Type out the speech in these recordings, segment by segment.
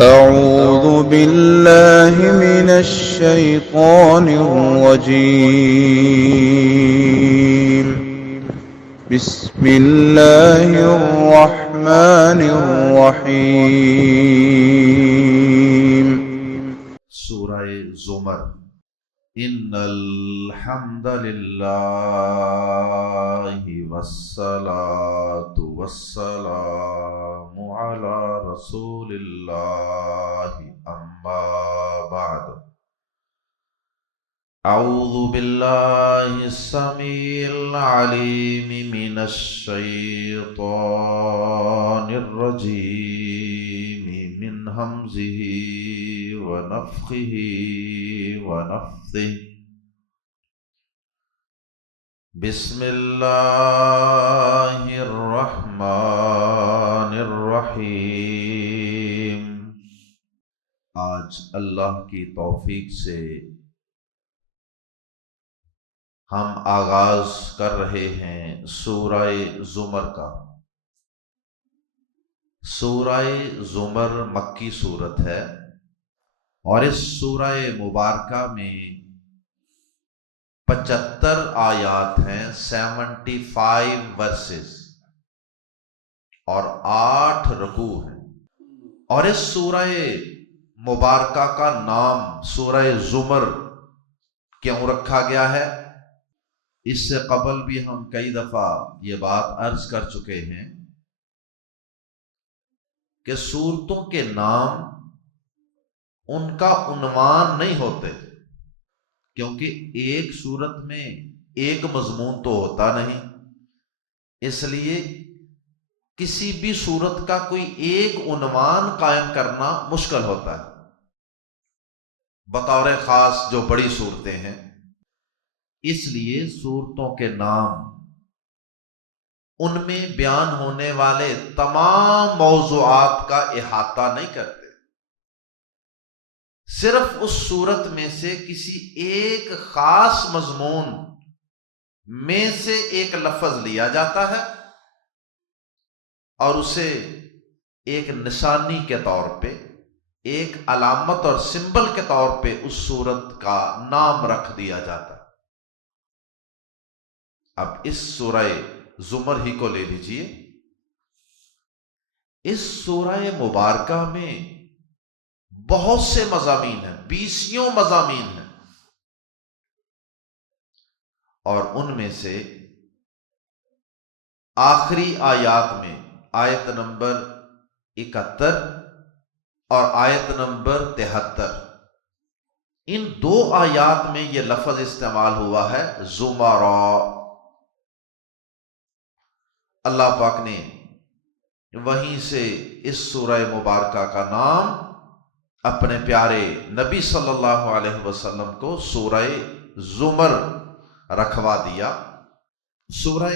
أعوذ بالله من الشيطان الرجيم. بسم الله الرحمن الرحيم. سورہ زمر۔ ان الحمد للہ والصلاة والسلام علی رسول اللہ اما بعد۔ اعوذ باللہ السمیع العلیم من الشیطان الرجیم من ہمزہ ونفخہ ونفثہ۔ بسم اللہ الرحمن الرحیم۔ آج اللہ کی توفیق سے ہم آغاز کر رہے ہیں سورہ زمر کا۔ سورہ زمر مکی سورت ہے اور اس سورہ مبارکہ میں 75 آیات ہیں، 75 ورسز، اور 8 رکوع ہیں۔ اور اس سورہ مبارکہ کا نام سورہ زمر کیوں رکھا گیا ہے؟ اس سے قبل بھی ہم کئی دفعہ یہ بات عرض کر چکے ہیں کہ سورتوں کے نام ان کا عنوان نہیں ہوتے، کیونکہ ایک سورت میں ایک مضمون تو ہوتا نہیں، اس لیے کسی بھی سورت کا کوئی ایک عنوان قائم کرنا مشکل ہوتا ہے۔ بطور خاص جو بڑی صورتیں ہیں، اس لیے صورتوں کے نام ان میں بیان ہونے والے تمام موضوعات کا احاطہ نہیں کرتے، صرف اس صورت میں سے کسی ایک خاص مضمون میں سے ایک لفظ لیا جاتا ہے اور اسے ایک نشانی کے طور پہ، ایک علامت اور سمبل کے طور پہ اس صورت کا نام رکھ دیا جاتا ہے۔ اب اس سورہ زمر ہی کو لے لیجئے۔ اس سورہ مبارکہ میں بہت سے مضامین ہیں، 20 مضامین ہیں، اور ان میں سے آخری آیات میں آیت نمبر 71 اور آیت نمبر 73، ان 2 آیات میں یہ لفظ استعمال ہوا ہے زمرا۔ اللہ پاک نے وہیں سے اس سورہ مبارکہ کا نام اپنے پیارے نبی صلی اللہ علیہ وسلم کو سورہ زمر رکھوا دیا۔ سورہ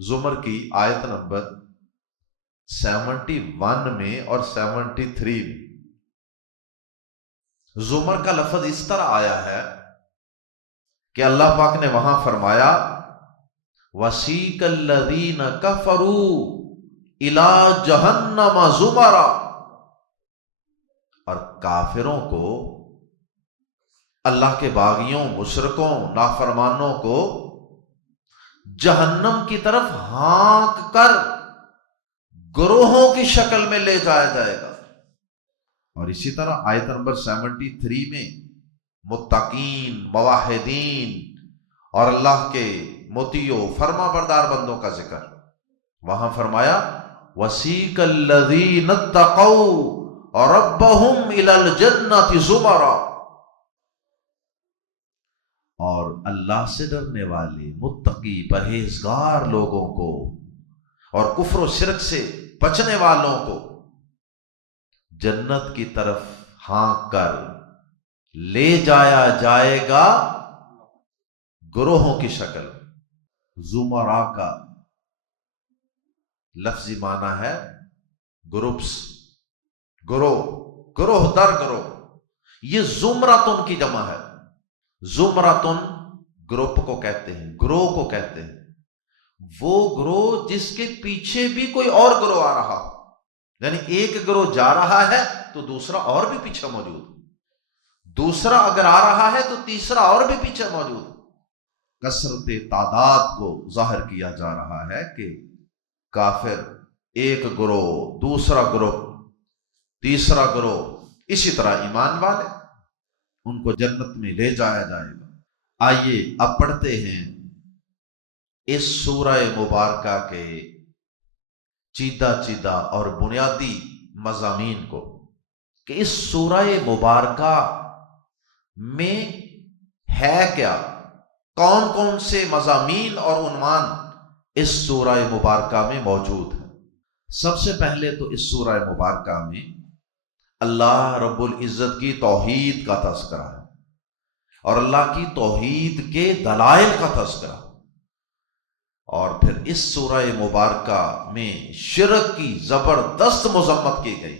زمر کی آیت نمبر 71 میں اور 73 میں زمر کا لفظ اس طرح آیا ہے کہ اللہ پاک نے وہاں فرمایا وَسِيقَ الَّذِينَ كَفَرُوا إِلَى جَهَنَّمَ زُمَرًا، اور کافروں کو، اللہ کے باغیوں، مشرکوں، نافرمانوں کو جہنم کی طرف ہانک کر گروہوں کی شکل میں لے جایا جائے گا۔ اور اسی طرح آیت نمبر 73 میں متقین، موحدین اور اللہ کے مطیع فرما بردار بندوں کا ذکر۔ وہاں فرمایا وَسِيقَ الَّذِينَ اتَّقَوْا رَبَّهُمْ إِلَى الْجَنَّةِ زُمَرًا، اور اللہ سے ڈرنے والے متقی پرہیزگار لوگوں کو اور کفر و شرک سے بچنے والوں کو جنت کی طرف ہانک کر لے جایا جائے گا گروہوں کی شکل۔ زمرا کا لفظی معنی ہے گروپس، گروہ، گروہ در گروہ۔ یہ زمرتن کی جمع ہے۔ زمرتن گروپ کو کہتے ہیں، گروہ کو کہتے ہیں، وہ گروہ جس کے پیچھے بھی کوئی اور گروہ آ رہا ہو، یعنی ایک گروہ جا رہا ہے تو دوسرا اور بھی پیچھے موجود، دوسرا اگر آ رہا ہے تو تیسرا اور بھی پیچھے موجود۔ کثرت تعداد کو ظاہر کیا جا رہا ہے کہ کافر ایک گروہ، دوسرا گروہ، تیسرا گروہ، اسی طرح ایمان والے، ان کو جنت میں لے جایا جائے گا۔ آئیے اب پڑھتے ہیں اس سورہ مبارکہ کے چیدہ چیدہ اور بنیادی مضامین کو، کہ اس سورہ مبارکہ میں ہے کیا، کون کون سے مضامین اور عنوان اس سورہ مبارکہ میں موجود ہیں۔ سب سے پہلے تو اس سورہ مبارکہ میں اللہ رب العزت کی توحید کا تذکرہ ہے اور اللہ کی توحید کے دلائل کا تذکرہ، اور پھر اس سورہ مبارکہ میں شرک کی زبردست مذمت کی گئی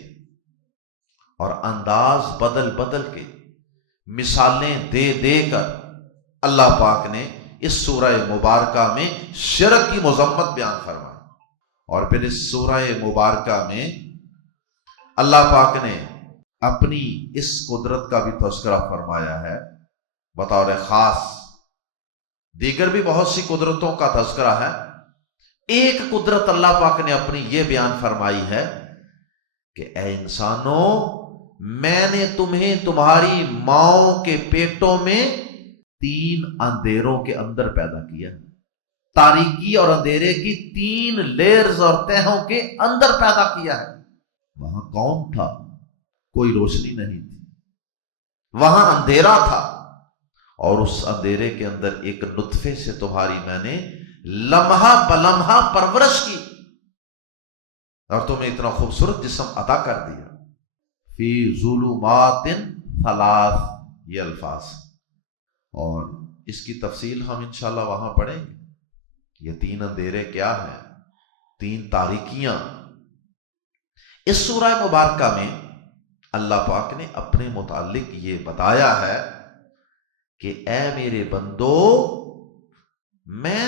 اور انداز بدل بدل کے مثالیں دے دے کر اللہ پاک نے اس سورہ مبارکہ میں شرک کی مذمت بیان فرمائی۔ اور پھر اس سورہ مبارکہ میں اللہ پاک نے اپنی اس قدرت کا بھی تذکرہ فرمایا ہے بطور خاص، دیگر بھی بہت سی قدرتوں کا تذکرہ ہے، ایک قدرت اللہ پاک نے اپنی یہ بیان فرمائی ہے کہ اے انسانوں، میں نے تمہیں تمہاری ماؤں کے پیٹوں میں 3 اندھیروں کے اندر پیدا کیا، تاریکی اور اندھیرے کی 3 لیئرز اور تہوں کے اندر پیدا کیا ہے۔ وہاں کون تھا؟ کوئی روشنی نہیں تھی، وہاں اندھیرا تھا، اور اس اندھیرے کے اندر ایک نطفے سے تمہاری میں نے لمحہ بلمحہ پرورش کی اور تمہیں اتنا خوبصورت جسم عطا کر دیا۔ فی ظلمات 3 یہ الفاظ، اور اس کی تفصیل ہم انشاءاللہ وہاں پڑھیں گے۔ یہ 3 اندھیرے کیا ہیں، 3 تاریکیاں۔ اس سورہ مبارکہ میں اللہ پاک نے اپنے متعلق یہ بتایا ہے کہ اے میرے بندو، میں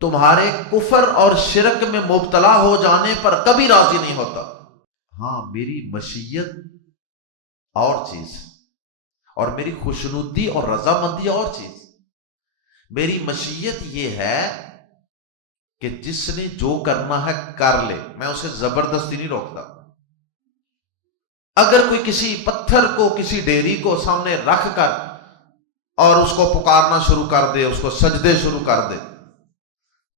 تمہارے کفر اور شرک میں مبتلا ہو جانے پر کبھی راضی نہیں ہوتا۔ ہاں، میری مشیت اور چیز اور میری خوشنودی اور رضامندی اور چیز۔ میری مشیت یہ ہے کہ جس نے جو کرنا ہے کر لے، میں اسے زبردستی نہیں روکتا۔ اگر کوئی کسی پتھر کو، کسی ڈیری کو سامنے رکھ کر اور اس کو پکارنا شروع کر دے، اس کو سجدے شروع کر دے،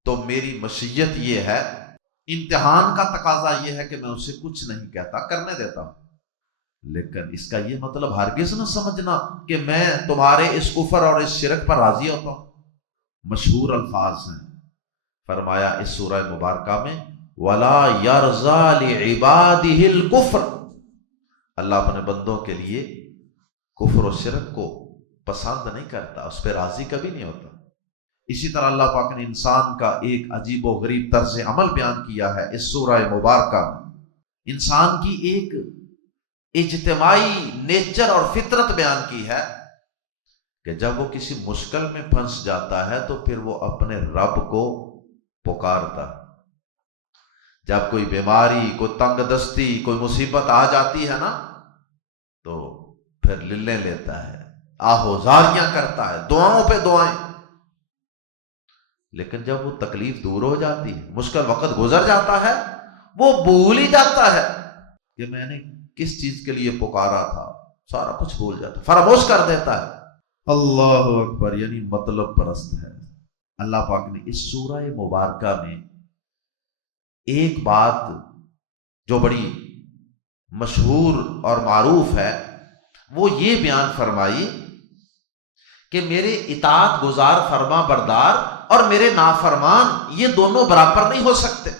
تو میری مشیت یہ ہے، امتحان کا تقاضا یہ ہے کہ میں اسے کچھ نہیں کہتا، کرنے دیتا ہوں۔ لیکن اس کا یہ مطلب ہرگز نہ سمجھنا کہ میں تمہارے اس کفر اور اس شرک پر راضی ہوتا ہوں۔ مشہور الفاظ ہیں، فرمایا اس سورہ مبارکہ میں وَلَا يَرْضَى لِعِبَادِهِ الْكُفْرَ، اللہ اپنے بندوں کے لیے کفر و شرک کو پسند نہیں کرتا، اس پہ راضی کبھی نہیں ہوتا۔ اسی طرح اللہ پاک نے انسان کا ایک عجیب و غریب طرز عمل بیان کیا ہے اس سورہ مبارکہ میں۔ انسان کی ایک اجتماعی نیچر اور فطرت بیان کی ہے کہ جب وہ کسی مشکل میں پھنس جاتا ہے تو پھر وہ اپنے رب کو پکارتا ہے۔ جب کوئی بیماری، کوئی تنگ دستی، کوئی مصیبت آ جاتی ہے نا، تو پھر للیں لیتا ہے، آہوزاریاں کرتا ہے، دعاؤں پہ دعائیں۔ لیکن جب وہ تکلیف دور ہو جاتی ہے، مشکل وقت گزر جاتا ہے، وہ بھول ہی جاتا ہے کہ میں نے کس چیز کے لیے پکارا تھا، سارا کچھ بھول جاتا ہے، فراموش کر دیتا ہے۔ اللہ اکبر، یعنی مطلب پرست ہے۔ اللہ پاک نے اس سورہ مبارکہ میں ایک بات جو بڑی مشہور اور معروف ہے وہ یہ بیان فرمائی کہ میرے اطاعت گزار فرما بردار اور میرے نافرمان یہ دونوں برابر نہیں ہو سکتے۔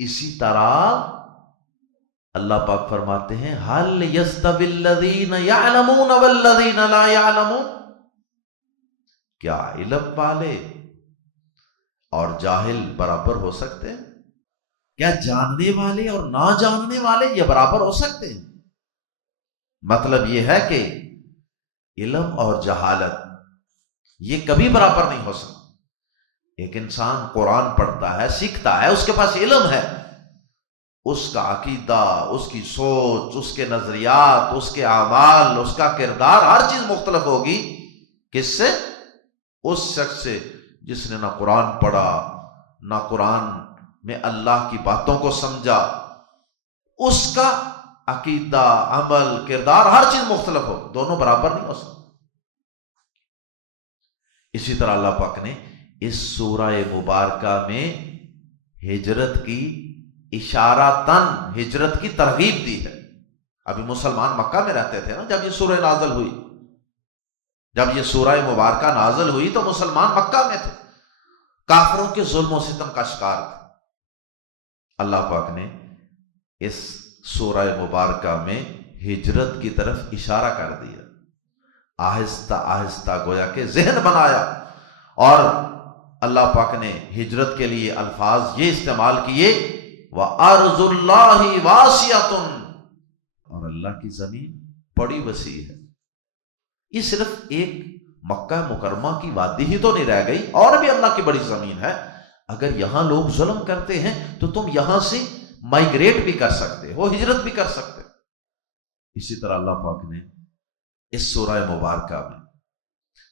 اسی طرح اللہ پاک فرماتے ہیں هل يستوي الذين يعلمون والذين لا يعلمون، کیا علم والے اور جاہل برابر ہو سکتے ہیں؟ کیا جاننے والے اور نہ جاننے والے یہ برابر ہو سکتے ہیں؟ مطلب یہ ہے کہ علم اور جہالت یہ کبھی برابر نہیں ہو سکتا۔ ایک انسان قرآن پڑھتا ہے، سیکھتا ہے، اس کے پاس علم ہے، اس کا عقیدہ، اس کی سوچ، اس کے نظریات، اس کے اعمال، اس کا کردار، ہر چیز مختلف ہوگی۔ کس سے؟ اس شخص سے جس نے نہ قرآن پڑھا، نہ قرآن میں اللہ کی باتوں کو سمجھا۔ اس کا عقیدہ، عمل، کردار، ہر چیز مختلف ہو، دونوں برابر نہیں ہو سکتے۔ اسی طرح اللہ پاک نے اس سورہ مبارکہ میں ہجرت کی اشارتاً ہجرت کی ترغیب دی ہے۔ ابھی مسلمان مکہ میں رہتے تھے نا جب یہ سورہ نازل ہوئی، جب یہ سورہ مبارکہ نازل ہوئی تو مسلمان مکہ میں تھے، کافروں کے ظلم و ستم کا شکار تھے۔ اللہ پاک نے اس سورہ مبارکہ میں ہجرت کی طرف اشارہ کر دیا، آہستہ آہستہ گویا کہ ذہن بنایا، اور اللہ پاک نے ہجرت کے لیے الفاظ یہ استعمال کیے وَأَرْضُ اللَّهِ وَاسِعَةٌ، اور اللہ کی زمین بڑی وسیع ہے۔ یہ صرف ایک مکہ مکرمہ کی وادی ہی تو نہیں رہ گئی، اور بھی اللہ کی بڑی زمین ہے۔ اگر یہاں لوگ ظلم کرتے ہیں تو تم یہاں سے مائیگریٹ بھی کر سکتے ہو، ہجرت بھی کر سکتے۔ اسی طرح اللہ پاک نے اس سورہ مبارکہ میں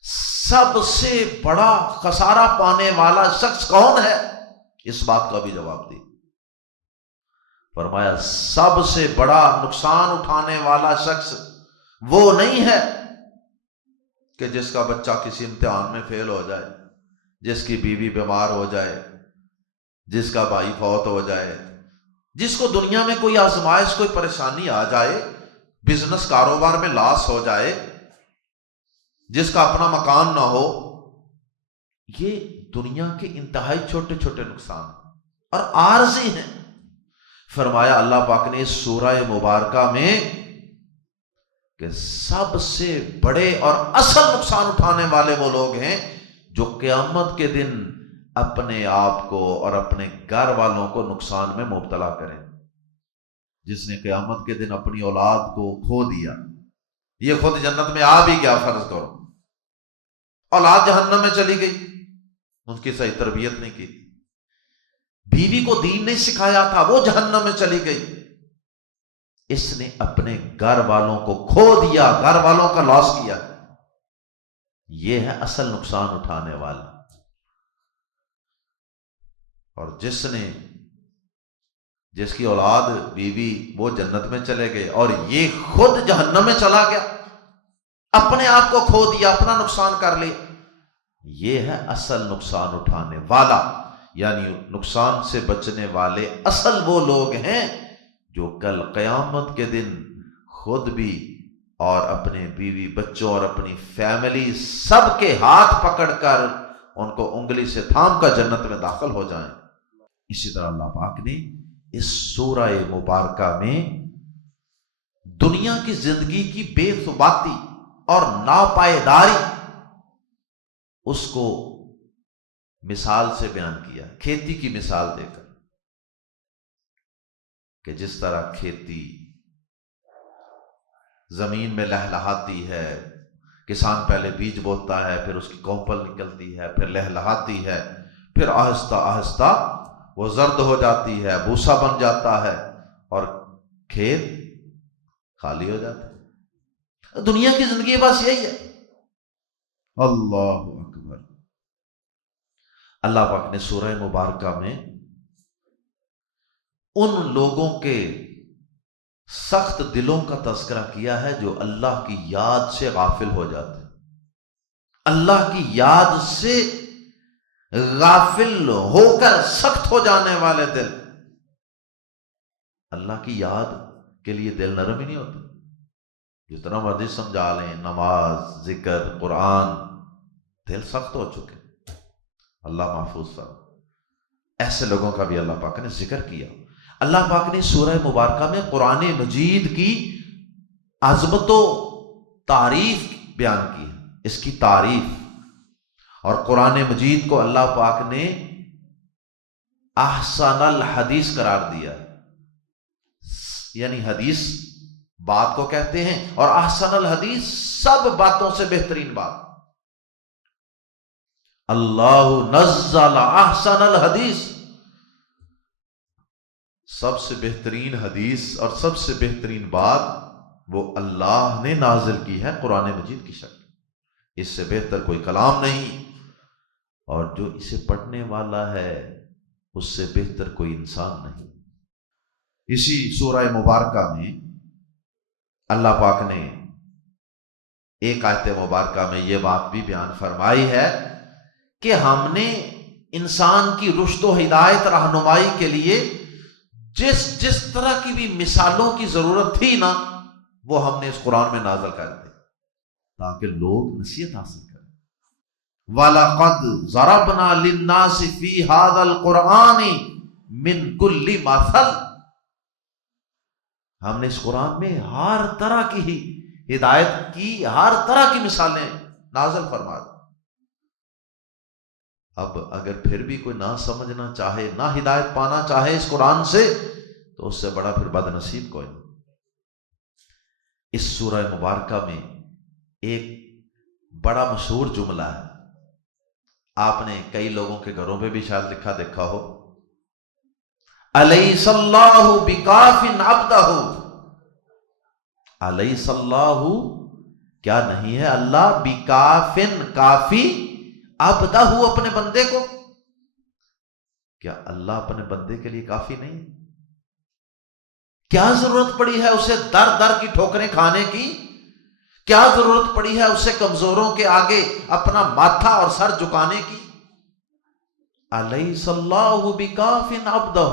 سب سے بڑا خسارہ پانے والا شخص کون ہے، اس بات کا بھی جواب دی۔ فرمایا سب سے بڑا نقصان اٹھانے والا شخص وہ نہیں ہے کہ جس کا بچہ کسی امتحان میں فیل ہو جائے، جس کی بیوی بیمار ہو جائے، جس کا بھائی فوت ہو جائے، جس کو دنیا میں کوئی آزمائش، کوئی پریشانی آ جائے، بزنس کاروبار میں لاس ہو جائے، جس کا اپنا مکان نہ ہو۔ یہ دنیا کے انتہائی چھوٹے چھوٹے نقصان اور عارضی ہیں۔ فرمایا اللہ پاک نے اس سورہ مبارکہ میں کہ سب سے بڑے اور اصل نقصان اٹھانے والے وہ لوگ ہیں جو قیامت کے دن اپنے آپ کو اور اپنے گھر والوں کو نقصان میں مبتلا کریں۔ جس نے قیامت کے دن اپنی اولاد کو کھو دیا، یہ خود جنت میں آ بھی گیا فرض کرو، اولاد جہنم میں چلی گئی، اس کی صحیح تربیت نہیں کی، بیوی کو دین نہیں سکھایا تھا، وہ جہنم میں چلی گئی، اس نے اپنے گھر والوں کو کھو دیا، گھر والوں کا لاس کیا۔ یہ ہے اصل نقصان اٹھانے والا۔ اور جس کی اولاد، بیوی وہ جنت میں چلے گئے اور یہ خود جہنم میں چلا گیا، اپنے آپ کو کھو دیا، اپنا نقصان کر لیا، یہ ہے اصل نقصان اٹھانے والا۔ یعنی نقصان سے بچنے والے اصل وہ لوگ ہیں جو کل قیامت کے دن خود بھی اور اپنے بیوی بچوں اور اپنی فیملی سب کے ہاتھ پکڑ کر ان کو انگلی سے تھام کر جنت میں داخل ہو جائیں۔ اسی طرح اللہ پاک نے اس سورہ مبارکہ میں دنیا کی زندگی کی بے ثباتی اور ناپائیداری اس کو مثال سے بیان کیا، کھیتی کی مثال دے کر، کہ جس طرح کھیتی زمین میں لہلہاتی ہے، کسان پہلے بیج بوتا ہے، پھر اس کی کوپل نکلتی ہے، پھر لہلہاتی ہے، پھر آہستہ آہستہ وہ زرد ہو جاتی ہے، بھوسا بن جاتا ہے اور کھیت خالی ہو جاتا ہے۔ دنیا کی زندگی بس یہی ہے۔ اللہ اکبر۔ اللہ پاک نے سورہ مبارکہ میں ان لوگوں کے سخت دلوں کا تذکرہ کیا ہے جو اللہ کی یاد سے غافل ہو جاتے ہیں۔ اللہ کی یاد سے غافل ہو کر سخت ہو جانے والے دل، اللہ کی یاد کے لیے دل نرم ہی نہیں ہوتا، جتنا مرضی سمجھا لیں، نماز، ذکر، قرآن، دل سخت ہو چکے۔ اللہ محفوظ فرمائے۔ ایسے لوگوں کا بھی اللہ پاک نے ذکر کیا۔ اللہ پاک نے سورہ مبارکہ میں قرآن مجید کی عظمت و تعریف بیان کی ہے، اس کی تعریف، اور قرآن مجید کو اللہ پاک نے احسن الحدیث قرار دیا، یعنی حدیث بات کو کہتے ہیں، اور احسن الحدیث سب باتوں سے بہترین بات۔ اللہ نزل احسن الحدیث، سب سے بہترین حدیث اور سب سے بہترین بات وہ اللہ نے نازل کی ہے قرآن مجید کی شکل، اس سے بہتر کوئی کلام نہیں، اور جو اسے پڑھنے والا ہے اس سے بہتر کوئی انسان نہیں۔ اسی سورہ مبارکہ میں اللہ پاک نے ایک آیت مبارکہ میں یہ بات بھی بیان فرمائی ہے کہ ہم نے انسان کی رشد و ہدایت رہنمائی کے لیے جس طرح کی بھی مثالوں کی ضرورت تھی نا، وہ ہم نے اس قرآن میں نازل کر دی تاکہ لوگ نصیحت حاصل کریں۔ وَلَقَدْ ضَرَبْنَا لِلنَّاسِ فِي هَذَا الْقُرْآنِ مِنْ كُلِّ مَثَلٍ، ہم نے اس قرآن میں ہر طرح کی ہدایت کی، ہر طرح کی مثالیں نازل فرما دی۔ اب اگر پھر بھی کوئی نہ سمجھنا چاہے، نہ ہدایت پانا چاہے اس قرآن سے، تو اس سے بڑا پھر بد نصیب کوئی نہیں۔ اس سورہ مبارکہ میں ایک بڑا مشہور جملہ ہے، آپ نے کئی لوگوں کے گھروں پہ بھی شاید لکھا دیکھا ہو، الیس اللہ بکاف عبدہ، الیس اللہ کیا نہیں ہے اللہ بکاف کافی عبدہ اپنے بندے کو، کیا اللہ اپنے بندے کے لیے کافی نہیں؟ کیا ضرورت پڑی ہے اسے در در کی ٹھوکریں کھانے کی؟ کیا ضرورت پڑی ہے اسے کمزوروں کے آگے اپنا ماتھا اور سر جھکانے کی؟ الیس اللہ بکاف عبدہ،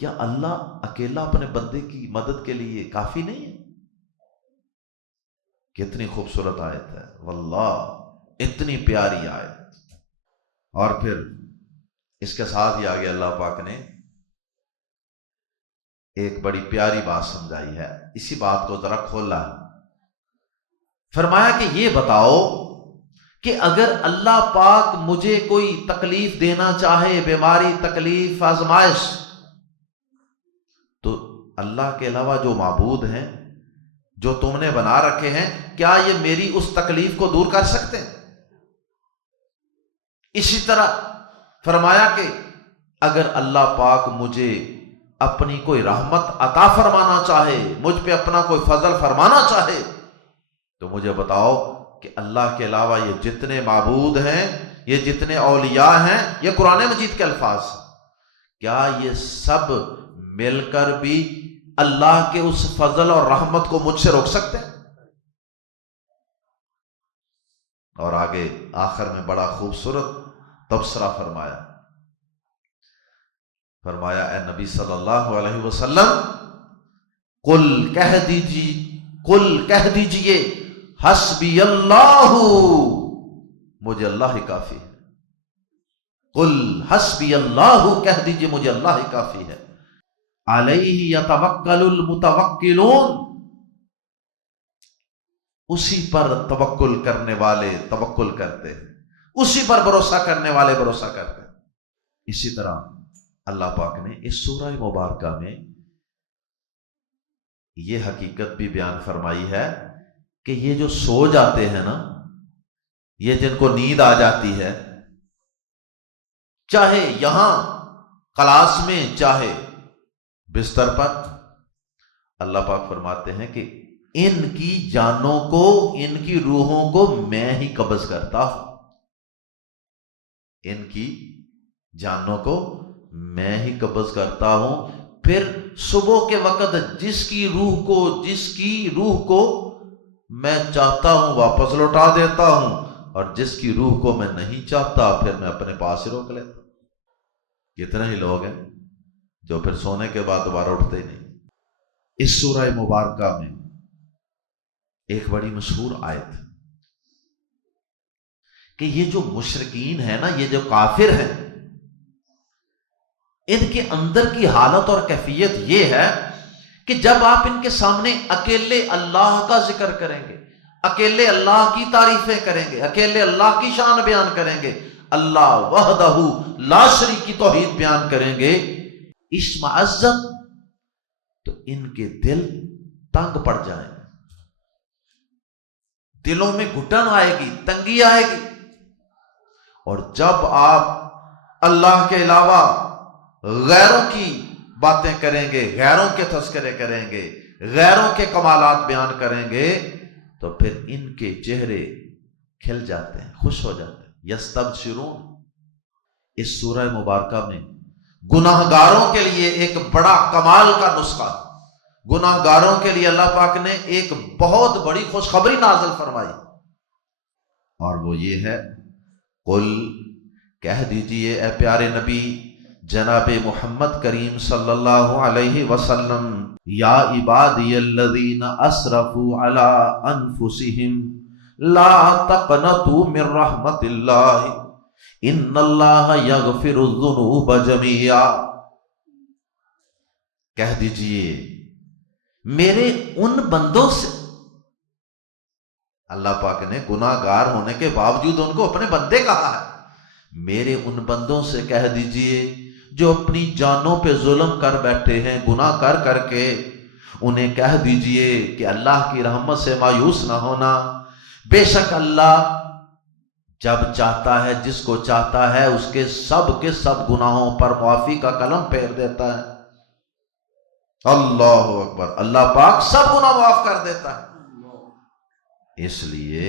کیا اللہ اکیلا اپنے بندے کی مدد کے لیے کافی نہیں ہے؟ کتنی خوبصورت آیت ہے واللہ، اتنی پیاری آیت۔ اور پھر اس کے ساتھ ہی آگے اللہ پاک نے ایک بڑی پیاری بات سمجھائی ہے، اسی بات کو ذرا کھولا ہے، فرمایا کہ یہ بتاؤ کہ اگر اللہ پاک مجھے کوئی تکلیف دینا چاہے، بیماری، تکلیف، آزمائش، تو اللہ کے علاوہ جو معبود ہیں، جو تم نے بنا رکھے ہیں، کیا یہ میری اس تکلیف کو دور کر سکتے ہیں؟ اسی طرح فرمایا کہ اگر اللہ پاک مجھے اپنی کوئی رحمت عطا فرمانا چاہے، مجھ پہ اپنا کوئی فضل فرمانا چاہے، تو مجھے بتاؤ کہ اللہ کے علاوہ یہ جتنے معبود ہیں، یہ جتنے اولیاء ہیں، یہ قرآن مجید کے الفاظ ہیں، کیا یہ سب مل کر بھی اللہ کے اس فضل اور رحمت کو مجھ سے روک سکتے ہیں؟ اور آگے آخر میں بڑا خوبصورت تبصرہ فرمایا اے نبی صلی اللہ علیہ وسلم، قل کہہ دیجئے حسبی اللہ، مجھے اللہ ہی کافی ہے، قل حسبی اللہ، کہہ دیجئے مجھے اللہ ہی کافی ہے، علیہ یتوکل المتوکلون، اسی پر توکل کرنے والے توکل کرتے ہیں، اسی پر بھروسہ کرنے والے بھروسہ کرتے ہیں۔ اسی طرح اللہ پاک نے اس سورہ مبارکہ میں یہ حقیقت بھی بیان فرمائی ہے کہ یہ جو سو جاتے ہیں نا، یہ جن کو نیند آ جاتی ہے، چاہے یہاں کلاس میں چاہے بستر پر، اللہ پاک فرماتے ہیں کہ ان کی جانوں کو، ان کی روحوں کو میں ہی قبض کرتا ہوں، ان کی جانوں کو میں ہی قبض کرتا ہوں، پھر صبح کے وقت جس کی روح کو میں چاہتا ہوں واپس لوٹا دیتا ہوں، اور جس کی روح کو میں نہیں چاہتا پھر میں اپنے پاس ہی روک لیتا ہوں۔ کتنے ہی لوگ ہیں جو پھر سونے کے بعد دوبارہ اٹھتے ہی نہیں۔ اس سورہ مبارکہ میں ایک بڑی مشہور آیت کہ یہ جو مشرکین ہیں نا، یہ جو کافر ہیں، ان کے اندر کی حالت اور کیفیت یہ ہے کہ جب آپ ان کے سامنے اکیلے اللہ کا ذکر کریں گے، اکیلے اللہ کی تعریفیں کریں گے، اکیلے اللہ کی شان بیان کریں گے، اللہ وحدہ لا شریک کی توحید بیان کریں گے، اسم عزت، تو ان کے دل تنگ پڑ جائیں گے، دلوں میں گھٹن آئے گی، تنگی آئے گی۔ اور جب آپ اللہ کے علاوہ غیروں کی باتیں کریں گے، غیروں کے تذکرے کریں گے، غیروں کے کمالات بیان کریں گے، تو پھر ان کے چہرے کھل جاتے ہیں، خوش ہو جاتے ہیں۔ یستبشرون، اس سورہ مبارکہ میں گناہگاروں کے لیے ایک بڑا کمال کا نسخہ، گناہگاروں کے لیے اللہ پاک نے ایک بہت بڑی خوشخبری نازل فرمائی، اور وہ یہ ہے، قل، کہہ دیجئے اے پیارے نبی جناب محمد کریم صلی اللہ علیہ وسلم، یا عبادی الذین اسرفوا علی انفسہم لا تقنطوا من رحمت اللہ ان اللہ یغفر الذنوب جميعا، کہہ دیجئے میرے ان بندوں سے، اللہ پاک نے گناہ گار ہونے کے باوجود ان کو اپنے بندے کہا ہے، میرے ان بندوں سے کہہ دیجئے جو اپنی جانوں پہ ظلم کر بیٹھے ہیں گناہ کر کر کے، انہیں کہہ دیجئے کہ اللہ کی رحمت سے مایوس نہ ہونا، بے شک اللہ جب چاہتا ہے جس کو چاہتا ہے اس کے سب گناہوں پر معافی کا قلم پھیر دیتا ہے۔ اللہ اکبر، اللہ پاک سب گناہ معاف کر دیتا ہے۔ اس لیے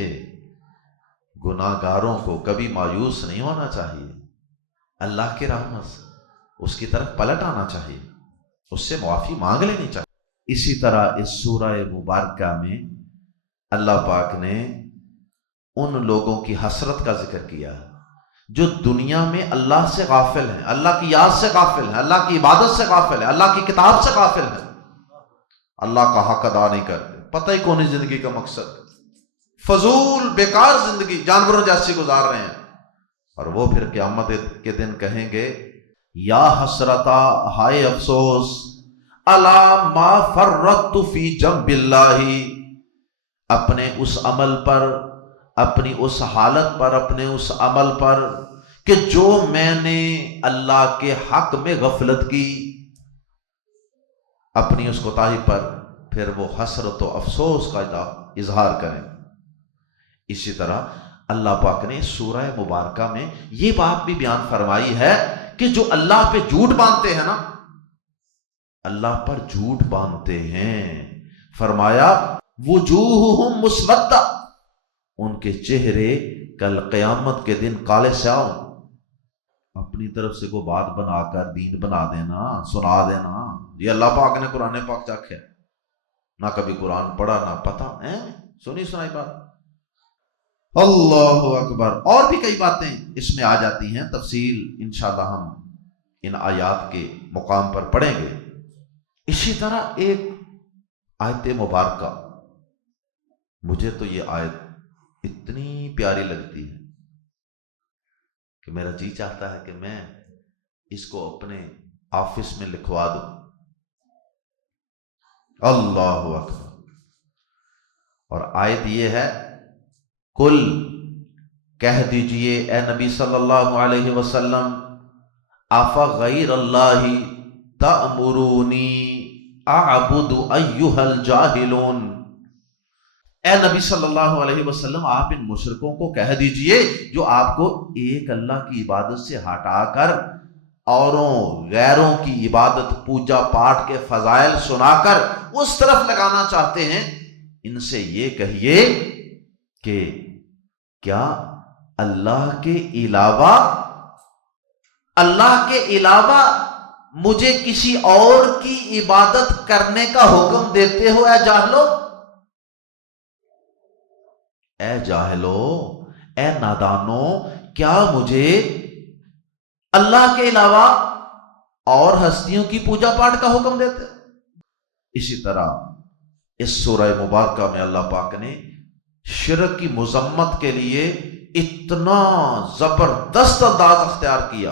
گناہ گاروں کو کبھی مایوس نہیں ہونا چاہیے، اللہ کی رحمت سے اس کی طرف پلٹ آنا چاہیے، اس سے معافی مانگ لینی چاہیے۔ اسی طرح اس سورہ مبارکہ میں اللہ پاک نے ان لوگوں کی حسرت کا ذکر کیا جو دنیا میں اللہ سے غافل ہیں، اللہ کی یاد سے غافل ہیں، اللہ کی عبادت سے غافل ہیں، اللہ کی کتاب سے غافل ہیں، اللہ کا حق ادا نہیں کرتے، پتہ ہی کون ہے زندگی کا مقصد، فضول بیکار زندگی جانوروں جیسی گزار رہے ہیں، اور وہ پھر قیامت کے دن کہیں گے یا حسرتا، ہائے افسوس، الا ما فرطت فی جنب اللہ، اپنے اس عمل پر، اپنی اس حالت پر، اپنے اس عمل پر کہ جو میں نے اللہ کے حق میں غفلت کی، اپنی اس کوتاہی پر پھر وہ حسرت و افسوس کا اظہار کریں۔ اسی طرح اللہ پاک نے سورہ مبارکہ میں یہ بات بھی بیان فرمائی ہے کہ جو اللہ پہ جھوٹ باندھتے ہیں نا، اللہ پر جھوٹ باندھتے ہیں، فرمایا وجوہہم مسودہ، ان کے چہرے کل قیامت کے دن کالے سیاہ ہوں۔ اپنی طرف سے کوئی بات بنا کر دین بنا دینا، سنا دینا، یہ اللہ پاک نے قرآن پاک چاکھا، نہ کبھی قرآن پڑھا نہ پتہ، سنی سنائی بات، اللہ اکبر۔ اور بھی کئی باتیں اس میں آ جاتی ہیں، تفصیل انشاءاللہ ہم ان آیات کے مقام پر پڑھیں گے۔ اسی طرح ایک آیت مبارکہ، مجھے تو یہ آیت اتنی پیاری لگتی ہے کہ میرا جی چاہتا ہے کہ میں اس کو اپنے آفس میں لکھوا دوں۔ اللہ اکبر۔ اور آیت یہ ہے، کل، کہہ دیجئے اے نبی صلی اللہ علیہ وسلم، افغیر اللہ تأمرونی اعبد ایھا الجاہلون، اے نبی صلی اللہ علیہ وسلم آپ ان مشرکوں کو کہہ دیجئے جو آپ کو ایک اللہ کی عبادت سے ہٹا کر اوروں غیروں کی عبادت پوجا پاٹ کے فضائل سنا کر اس طرف لگانا چاہتے ہیں، ان سے یہ کہیے کہ کیا اللہ کے علاوہ مجھے کسی اور کی عبادت کرنے کا حکم دیتے ہو اے جاہلو؟ اے جاہلو، اے نادانو، کیا مجھے اللہ کے علاوہ اور ہستیوں کی پوجا پاٹ کا حکم دیتے؟ اسی طرح اس سورہ مبارکہ میں اللہ پاک نے شرک کی مذمت کے لیے اتنا زبردست انداز اختیار کیا،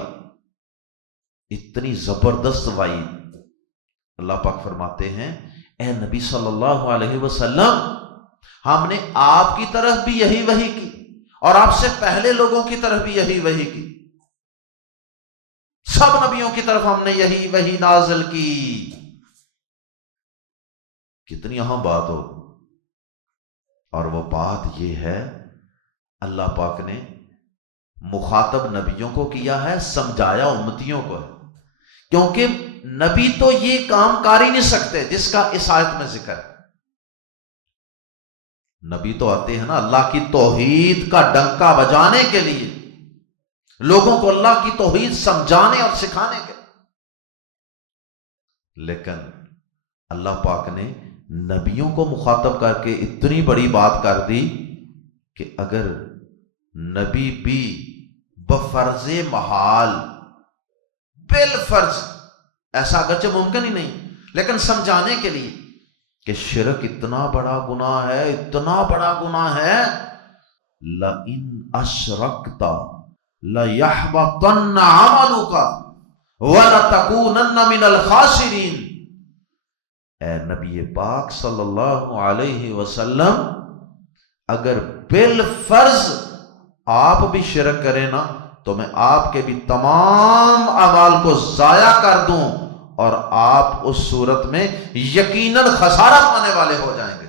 اتنی زبردست وعید۔ اللہ پاک فرماتے ہیں اے نبی صلی اللہ علیہ وسلم، ہم نے آپ کی طرف بھی یہی وحی کی اور آپ سے پہلے لوگوں کی طرف بھی یہی وحی کی، سب نبیوں کی طرف ہم نے یہی وحی نازل کی۔ کتنی اہم بات ہو، اور وہ بات یہ ہے اللہ پاک نے مخاطب نبیوں کو کیا ہے، سمجھایا امتیوں کو ہے، کیونکہ نبی تو یہ کام کر ہی نہیں سکتے جس کا اس آیت میں ذکر ہے۔ نبی تو آتے ہیں نا اللہ کی توحید کا ڈنکا بجانے کے لیے، لوگوں کو اللہ کی توحید سمجھانے اور سکھانے کے، لیکن اللہ پاک نے نبیوں کو مخاطب کر کے اتنی بڑی بات کر دی کہ اگر نبی بھی بفرض محال، بالفرض، ایسا اگرچہ ممکن ہی نہیں لیکن سمجھانے کے لیے کہ شرک اتنا بڑا گناہ ہے، اتنا بڑا گناہ ہے، لَإِنْ أَشْرَكْتَ لَيَحْبَطَنَّ عَمَلُكَ وَلَتَكُونَنَّ مِنَ الْخَاسِرِينَ۔ اے نبی پاک صلی اللہ علیہ وسلم، اگر بالفرض آپ بھی شرک کریں نا تو میں آپ کے بھی تمام اعمال کو ضائع کر دوں اور آپ اس صورت میں یقیناً خسارہ پانے والے ہو جائیں گے۔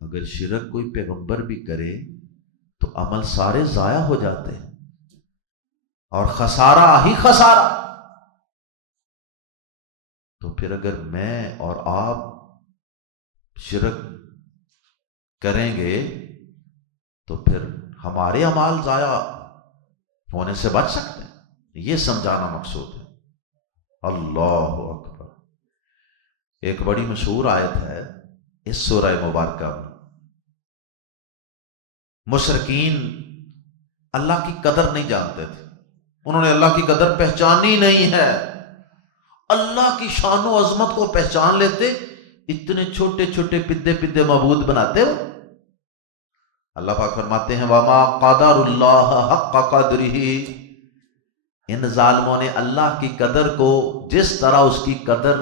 اگر شرک کوئی پیغمبر بھی کرے تو عمل سارے ضائع ہو جاتے ہیں اور خسارہ ہی خسارہ۔ تو پھر اگر میں اور آپ شرک کریں گے تو پھر ہمارے اعمال ضائع ہونے سے بچ سکتے ہیں، یہ سمجھانا مقصود ہے۔ اللہ اکبر۔ ایک بڑی مشہور آیت ہے اس سورہ مبارکہ میں، مشرکین اللہ کی قدر نہیں جانتے تھے، انہوں نے اللہ کی قدر پہچانی نہیں ہے۔ اللہ کی شان و عظمت کو پہچان لیتے، اتنے چھوٹے چھوٹے پدے پدے معبود بناتے ہو۔ اللہ پاک فرماتے ہیں وَمَا قَدَرُ اللَّهَ حَقَّ قَدْرِهِ، ان ظالموں نے اللہ کی قدر کو جس طرح اس کی قدر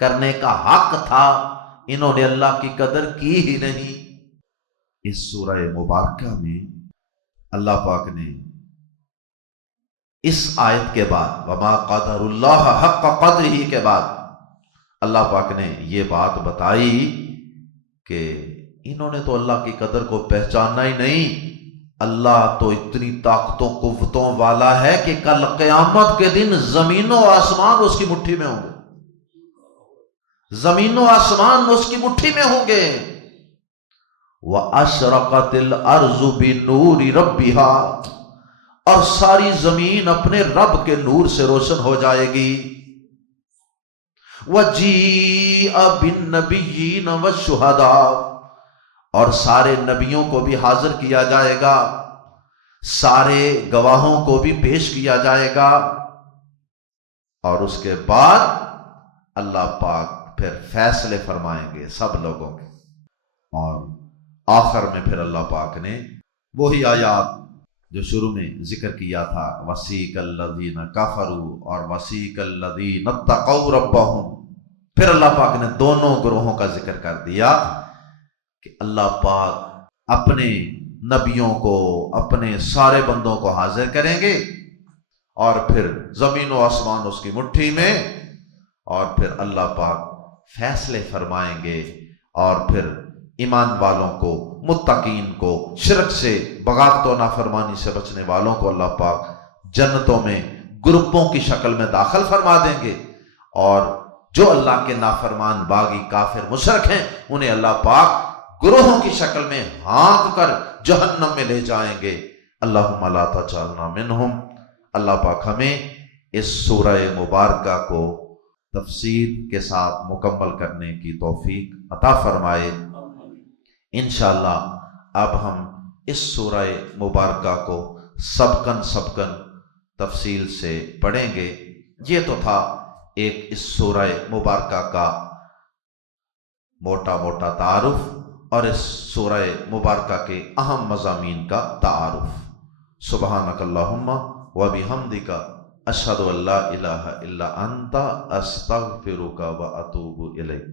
کرنے کا حق تھا، انہوں نے اللہ کی قدر کی ہی نہیں۔ اس سورہ مبارکہ میں اللہ پاک نے اس آیت کے بعد وَمَا قَدَرُ اللَّهَ حَقَّ قَدْرِهِ کے بعد اللہ پاک نے یہ بات بتائی کہ انہوں نے تو اللہ کی قدر کو پہچانا ہی نہیں۔ اللہ تو اتنی طاقتوں قوتوں والا ہے کہ کل قیامت کے دن زمین و آسمان اس کی مٹھی میں ہوں گے، زمین و آسمان اس کی مٹھی میں ہوں گے۔ وَأَشْرَقَتِ الْأَرْضُ بِنُورِ رَبِّهَا، اور ساری زمین اپنے رب کے نور سے روشن ہو جائے گی۔ وَجِيءَ بِالنَّبِيِّينَ وَالشُّهَدَاءِ، اور سارے نبیوں کو بھی حاضر کیا جائے گا، سارے گواہوں کو بھی پیش کیا جائے گا، اور اس کے بعد اللہ پاک پھر فیصلے فرمائیں گے سب لوگوں کے۔ اور آخر میں پھر اللہ پاک نے وہی آیات جو شروع میں ذکر کیا تھا، وَسِيقَ الَّذِينَ كَفَرُوا اور وَسِيقَ الَّذِينَ اتَّقَوْا رَبَّهُمْ، پھر اللہ پاک نے دونوں گروہوں کا ذکر کر دیا کہ اللہ پاک اپنے نبیوں کو، اپنے سارے بندوں کو حاضر کریں گے، اور پھر زمین و آسمان اس کی مٹھی میں، اور پھر اللہ پاک فیصلے فرمائیں گے، اور پھر ایمان والوں کو، متقین کو، شرک سے، بغاوت و نافرمانی سے بچنے والوں کو اللہ پاک جنتوں میں گروپوں کی شکل میں داخل فرما دیں گے، اور جو اللہ کے نافرمان باغی کافر مشرک ہیں انہیں اللہ پاک گروہوں کی شکل میں ہانک کر جہنم میں لے جائیں گے۔ اللہم لا تجعلنا منہم۔ اللہ پاک ہمیں اس سورہ مبارکہ کو تفسیر کے ساتھ مکمل کرنے کی توفیق عطا فرمائے۔ انشاءاللہ اب ہم اس سورہ مبارکہ کو سبقاً تفصیل سے پڑھیں گے۔ یہ تو تھا ایک اس سورہ مبارکہ کا موٹا موٹا تعارف اور اس سورہ مبارکہ کے اہم مضامین کا تعارف۔ سبحانک اللہم و بحمدک اشہد ان لا الہ الا انت استغفرک و اتوب الیک۔